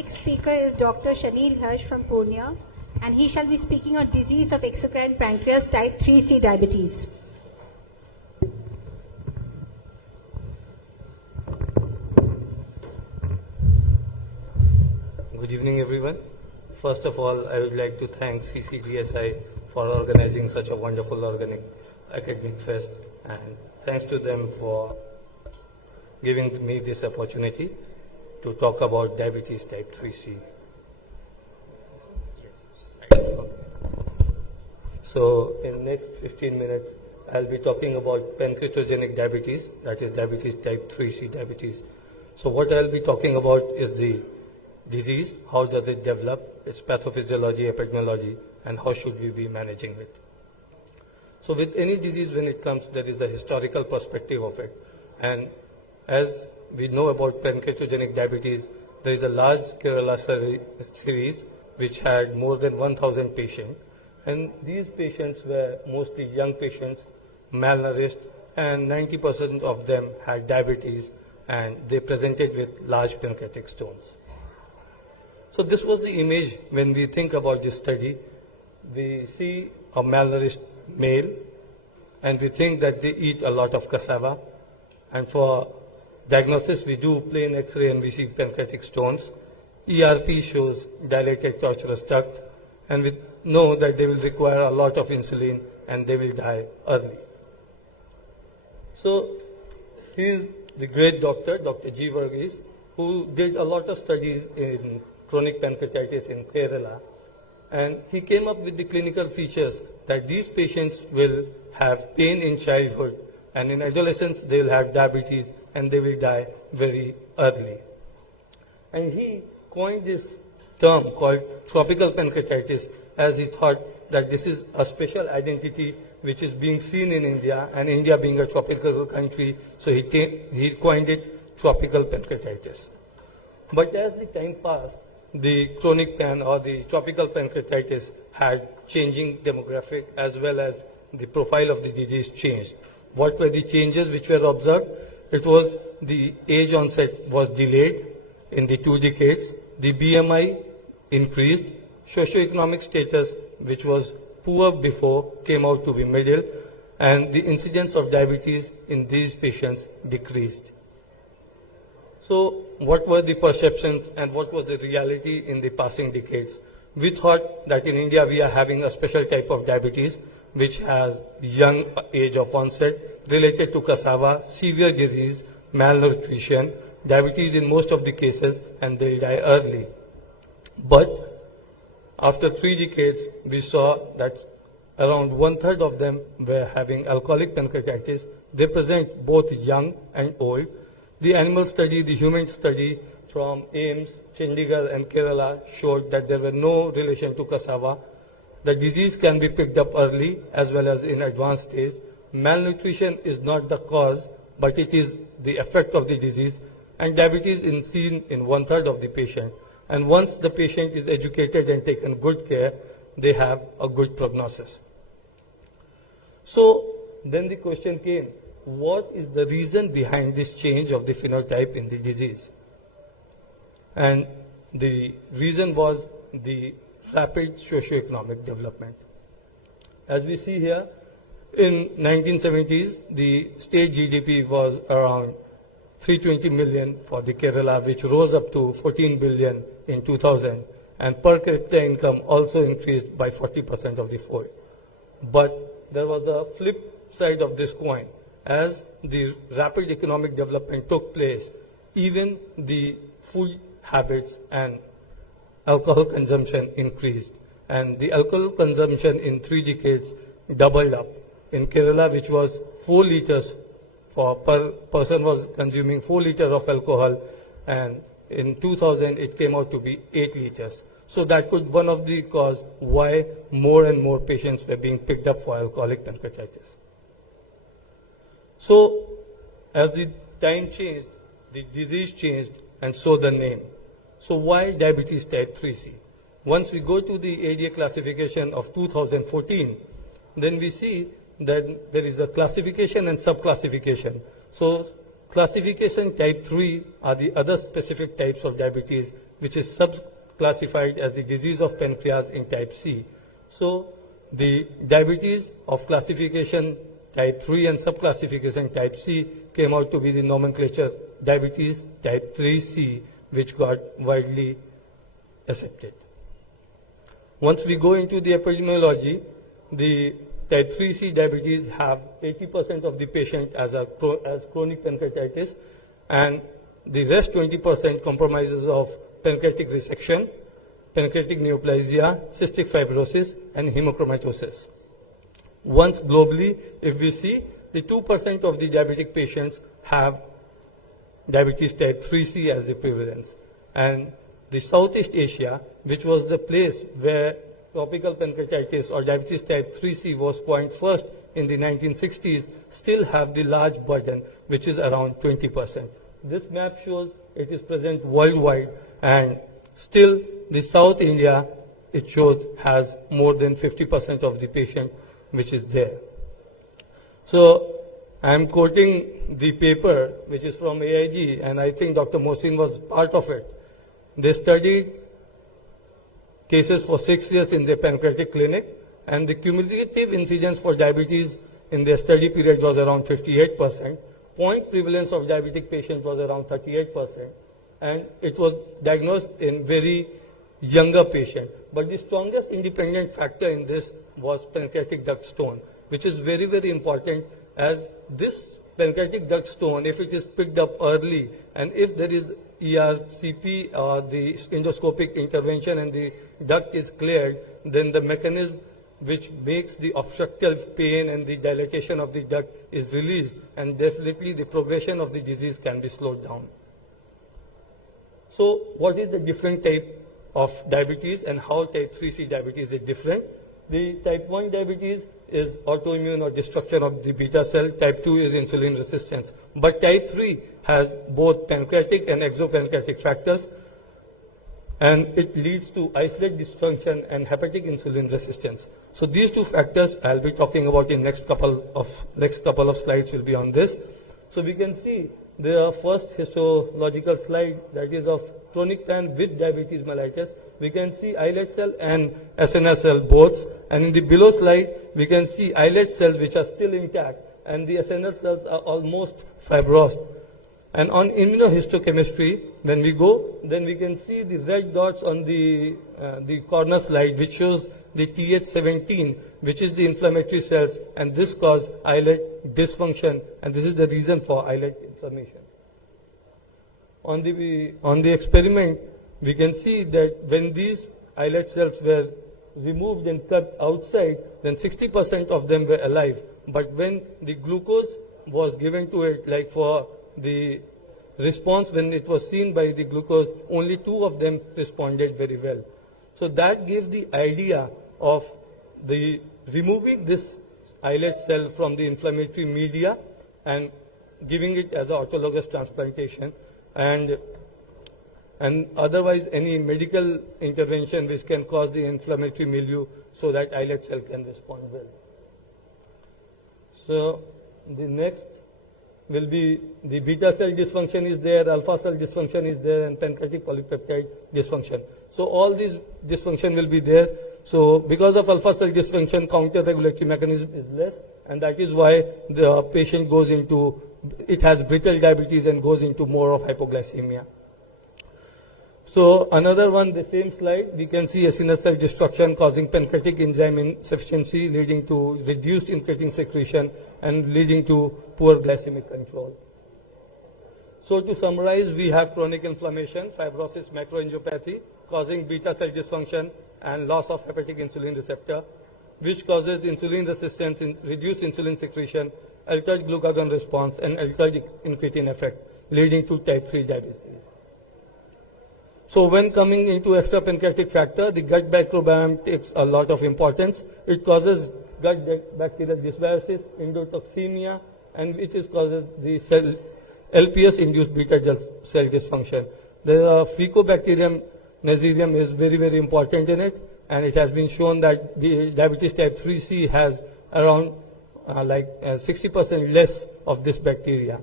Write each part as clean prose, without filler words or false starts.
next speaker is Dr. Shaneel Harsh from Purnea, and he shall be speaking on disease of exocrine pancreas type 3C diabetes. Good evening, everyone. First of all, I would like to thank CCDSI for organizing such a wonderful academic fest, and thanks to them for giving me this opportunity to talk about diabetes type 3C. So in next 15 minutes, I'll be talking about pancreatogenic diabetes, that is diabetes type 3C diabetes. So what I'll be talking about is the disease, how does it develop, its pathophysiology, epidemiology, and how should we be managing it. So with any disease, when it comes, there is a historical perspective of it. And as we know about pancreatogenic diabetes, there is a large Kerala series which had more than 1,000 patients. And these patients were mostly young patients, malnourished, and 90% of them had diabetes, and they presented with large pancreatic stones. So this was the image when we think about this study. We see a malnourished male, and we think that they eat a lot of cassava. And for diagnosis, we do plain X-ray and we see pancreatic stones. ERP shows dilated tortuous duct, and we know that they will require a lot of insulin and they will die early. So he is the great doctor, Dr. G. Varghese, who did a lot of studies in chronic pancreatitis in Kerala, and he came up with the clinical features that these patients will have pain in childhood, and in adolescence they will have diabetes and they will die very early. And he coined this term called tropical pancreatitis, as he thought that this is a special identity which is being seen in India, and India being a tropical country, so he coined it tropical pancreatitis. But as the time passed, the chronic pan or the tropical pancreatitis had changing demographic as well as the profile of the disease changed. What were the changes which were observed? It was the age onset was delayed in the 2 decades, the BMI increased, socioeconomic status, which was poor before, came out to be middle, and the incidence of diabetes in these patients decreased. So what were the perceptions and what was the reality in the passing decades? We thought that in India we are having a special type of diabetes which has young age of onset, related to cassava, severe disease, malnutrition, diabetes in most of the cases, and they'll die early. But after 3 decades, we saw that around 1/3 of them were having alcoholic pancreatitis. They present both young and old. The animal study, the human study from AIMS, Chandigarh and Kerala showed that there were no relation to cassava. The disease can be picked up early as well as in advanced stage. Malnutrition is not the cause, but it is the effect of the disease. And diabetes is seen in 1/3 of the patient. And once the patient is educated and taken good care, they have a good prognosis. So then the question came, what is the reason behind this change of the phenotype in the disease? And the reason was the rapid socioeconomic development. As we see here, in 1970s, the state GDP was around 320 million for the Kerala, which rose up to 14 billion in 2000, and per capita income also increased by 40% of the fold. But there was a flip side of this coin. As the rapid economic development took place, even the food habits and alcohol consumption increased. And the alcohol consumption in 3 decades doubled up. In Kerala, which was 4 liters per person was consuming 4 liters of alcohol, and in 2000 it came out to be 8 liters. So that could one of the cause why more and more patients were being picked up for alcoholic pancreatitis. So as the time changed, the disease changed, and so the name. So why diabetes type 3C? Once we go to the ADA classification of 2014, then we see that there is a classification and subclassification. So classification type 3 are the other specific types of diabetes which is subclassified as the disease of pancreas in type C. So the diabetes of classification type 3 and subclassification type C came out to be the nomenclature diabetes type 3C, which got widely accepted. Once we go into the epidemiology, the type 3C diabetes have 80% of the patient as chronic pancreatitis, and the rest 20% compromises of pancreatic resection, pancreatic neoplasia, cystic fibrosis, and hemochromatosis. Once globally, if we see, the 2% of the diabetic patients have diabetes type 3C as the prevalence. And the Southeast Asia, which was the place where tropical pancreatitis or diabetes type 3C was coined first in the 1960s, still have the large burden, which is around 20%. This map shows it is present worldwide, and still the South India, it shows, has more than 50% of the patient which is there. So I am quoting the paper which is from AIG, and I think Dr. Mohsin was part of it. They studied cases for 6 years in their pancreatic clinic, and the cumulative incidence for diabetes in their study period was around 58%. Point prevalence of diabetic patients was around 38%, and it was diagnosed in very younger patient. But the strongest independent factor in this was pancreatic duct stone, which is very, very important, as this pancreatic duct stone, if it is picked up early, and if there is ERCP or the endoscopic intervention and the duct is cleared, then the mechanism which makes the obstructive pain and the dilatation of the duct is released, and definitely the progression of the disease can be slowed down. So what is the different type of diabetes and how type 3C diabetes is different? The type 1 diabetes is autoimmune or destruction of the beta cell. Type 2 is insulin resistance. But type 3 has both pancreatic and exopancreatic factors, and it leads to islet dysfunction and hepatic insulin resistance. So these two factors I'll be talking about in next couple of slides will be on this. So we can see the first histological slide, that is of chronic pan with diabetes mellitus. We can see islet cell and SNS cell both, and in the below slide we can see islet cells which are still intact, and the SNS cells are almost fibrosed. And on immunohistochemistry, when we go, then we can see the red dots on the corner slide, which shows the Th17, which is the inflammatory cells, and this causes islet dysfunction, and this is the reason for islet inflammation. On the experiment, we can see that when these islet cells were removed and cut outside, then 60% of them were alive. But when the glucose was given to it, like for the response, when it was seen by the glucose, only 2 of them responded very well. So that gave the idea of the removing this islet cell from the inflammatory media and giving it as an autologous transplantation, and otherwise any medical intervention which can cause the inflammatory milieu so that islet cell can respond well. So the next will be the beta cell dysfunction is there, alpha cell dysfunction is there, and pancreatic polypeptide dysfunction. So all these dysfunction will be there. So because of alpha cell dysfunction, counter-regulatory mechanism is less, and that is why the patient goes into, it has brittle diabetes and goes into more of hypoglycemia. So another one, the same slide, we can see SNS cell destruction causing pancreatic enzyme insufficiency, leading to reduced incretin secretion and leading to poor glycemic control. So to summarize, we have chronic inflammation, fibrosis, macroangiopathy, causing beta cell dysfunction and loss of hepatic insulin receptor, which causes insulin resistance, reduced insulin secretion, altered glucagon response, and altered incretin effect, leading to type 3 diabetes. So when coming into extrapancreatic factor, the gut microbiome takes a lot of importance. It causes gut bacterial dysbiosis, endotoxemia, and which causes the cell LPS-induced beta cell dysfunction. The Faecobacterium Neisseria is very, very important in it, and it has been shown that the diabetes type 3C has around 60% less of this bacteria.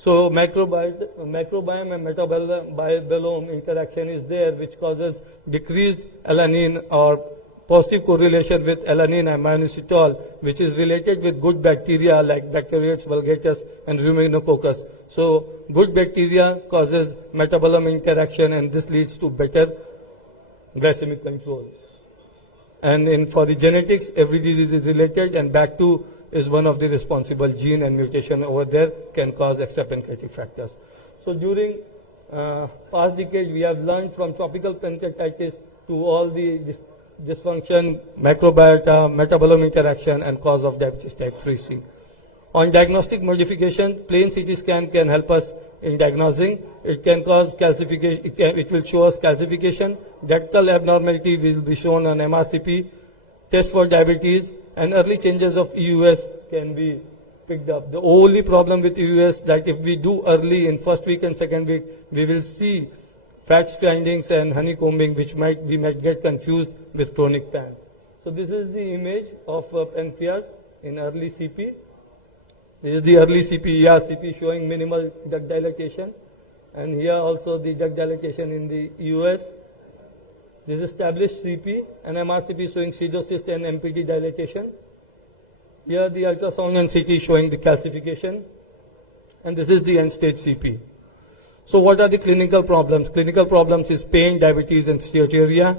So microbiome and metabolome interaction is there, which causes decreased alanine or positive correlation with alanine and myoinositol, which is related with good bacteria like Bacteroides vulgatus and Rhuminococcus. So good bacteria causes metabolome interaction, and this leads to better glycemic control. And for the genetics, every disease is related, and BAC2 is one of the responsible gene, and mutation over there can cause extrapancreatic factors. So during past decade, we have learned from tropical pancreatitis to all the dysfunction, microbiota, metabolome interaction, and cause of diabetes type 3C. On diagnostic modification, plain CT scan can help us in diagnosing. It can cause calcification, it will show us calcification. Ductal abnormality will be shown on MRCP. Test for diabetes and early changes of EUS can be picked up. The only problem with EUS that if we do early in first week and second week, we will see fat findings and honeycombing, which we might get confused with chronic pan. So this is the image of pancreas in early CP. This is the early CP, ERCP showing minimal duct dilatation, and here also the duct dilatation in the EUS. This is established CP and MRCP showing pseudocyst and MPT dilatation. Here the ultrasound and CT showing the calcification, and this is the end stage CP. So what are the clinical problems? Clinical problems is pain, diabetes, and steatorrhea.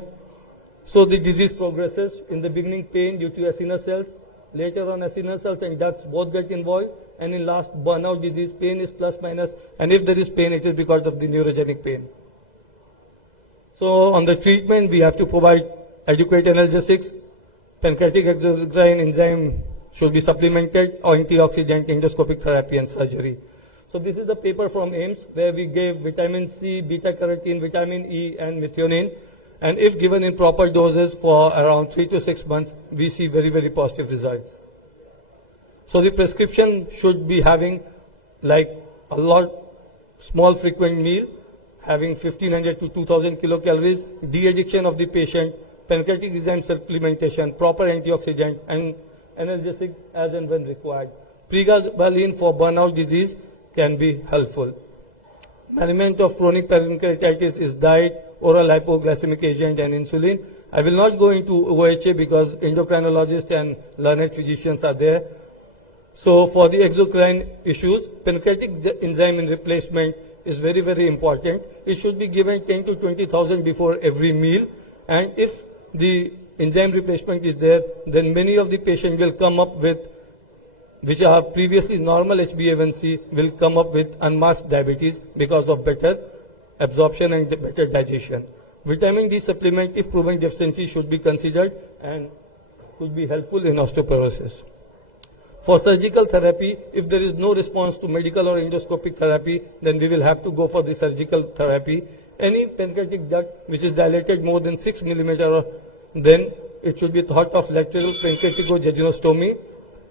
So the disease progresses. In the beginning, pain due to acinar cells. Later on, acinar cells and ducts both get involved. And in last, burnout disease, pain is plus minus. And if there is pain, it is because of the neurogenic pain. So on the treatment, we have to provide adequate analgesics. Pancreatic exocrine enzyme should be supplemented, or antioxidant, endoscopic therapy, and surgery. So this is the paper from AIMS where we gave vitamin C, beta-carotene, vitamin E, and methionine. And if given in proper doses for around 3 to 6 months, we see very, very positive results. So the prescription should be having like a lot small frequent meal, having 1500 to 2000 kilocalories, de-addiction of the patient, pancreatic enzyme supplementation, proper antioxidant, and analgesic as and when required. Pregabalin for burnout disease can be helpful. Management of chronic pancreatitis is diet, oral hypoglycemic agent, and insulin. I will not go into OHA because endocrinologists and learned physicians are there. So for the exocrine issues, pancreatic enzyme replacement is very, very important. It should be given 10 to 20,000 before every meal. And if the enzyme replacement is there, then many of the patients will come up with, which are previously normal HbA1c, will come up with unmasked diabetes because of better absorption and better digestion. Vitamin D supplement, if proven deficiency, should be considered and could be helpful in osteoporosis. For surgical therapy, if there is no response to medical or endoscopic therapy, then we will have to go for the surgical therapy. Any pancreatic duct which is dilated more than 6 millimeter, then it should be thought of lateral pancreaticojejunostomy.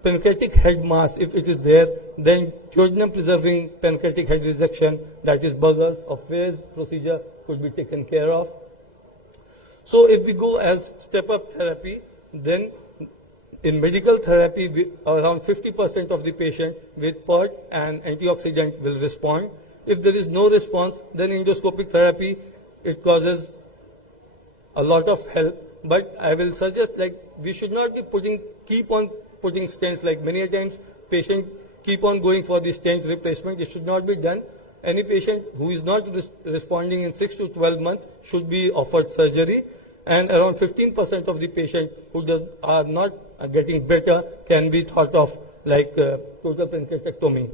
Pancreatic head mass, if it is there, then duodenum preserving pancreatic head resection, that is Bazar or phase procedure, could be taken care of. So if we go as step-up therapy, then in medical therapy, around 50% of the patient with PERT and antioxidant will respond. If there is no response, then endoscopic therapy, it causes a lot of help. But I will suggest, like, we should not be keep on putting stents. Like many times, patient keep on going for the stent replacement. It should not be done. Any patient who is not responding in 6 to 12 months should be offered surgery. And around 15% of the patient who are not getting better can be thought of like total pancreatectomy.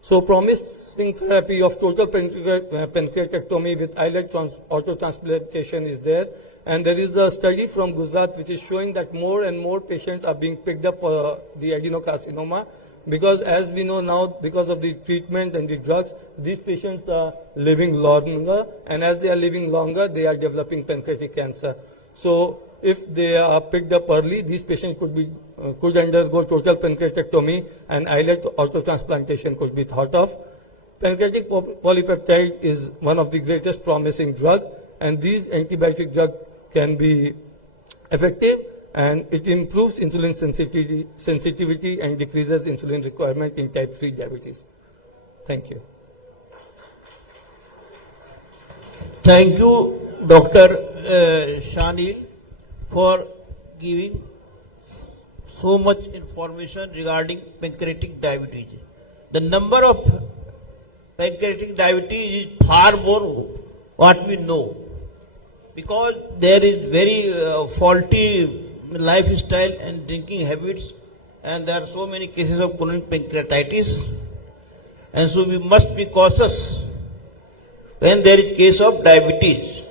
So promising therapy of total pancreatectomy with islet autotransplantation is there. And there is a study from Gujarat which is showing that more and more patients are being picked up for the adenocarcinoma, because as we know now, because of the treatment and the drugs, these patients are living longer, and as they are living longer, they are developing pancreatic cancer. So if they are picked up early, these patients could undergo total pancreatectomy, and islet autotransplantation could be thought of. Pancreatic polypeptide is one of the greatest promising drugs, and these antibiotic drugs can be effective, and it improves insulin sensitivity and decreases insulin requirement in type 3 diabetes. Thank you. Thank you, Dr. Shaneel, for giving so much information regarding pancreatic diabetes. The number of pancreatic diabetes is far more what we know, because there is very faulty lifestyle and drinking habits, and there are so many cases of chronic pancreatitis, and so we must be cautious when there is case of diabetes,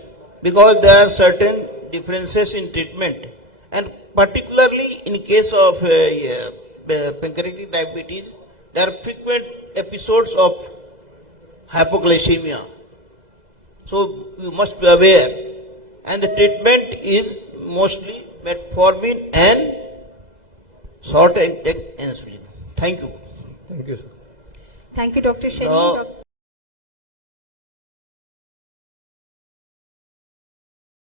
because there are certain differences in treatment, and particularly in case of pancreatic diabetes, there are frequent episodes of hypoglycemia. So you must be aware, and the treatment is mostly metformin and short-acting insulin. Thank you. Thank you, sir. Thank you, Dr. Now, Shaneel.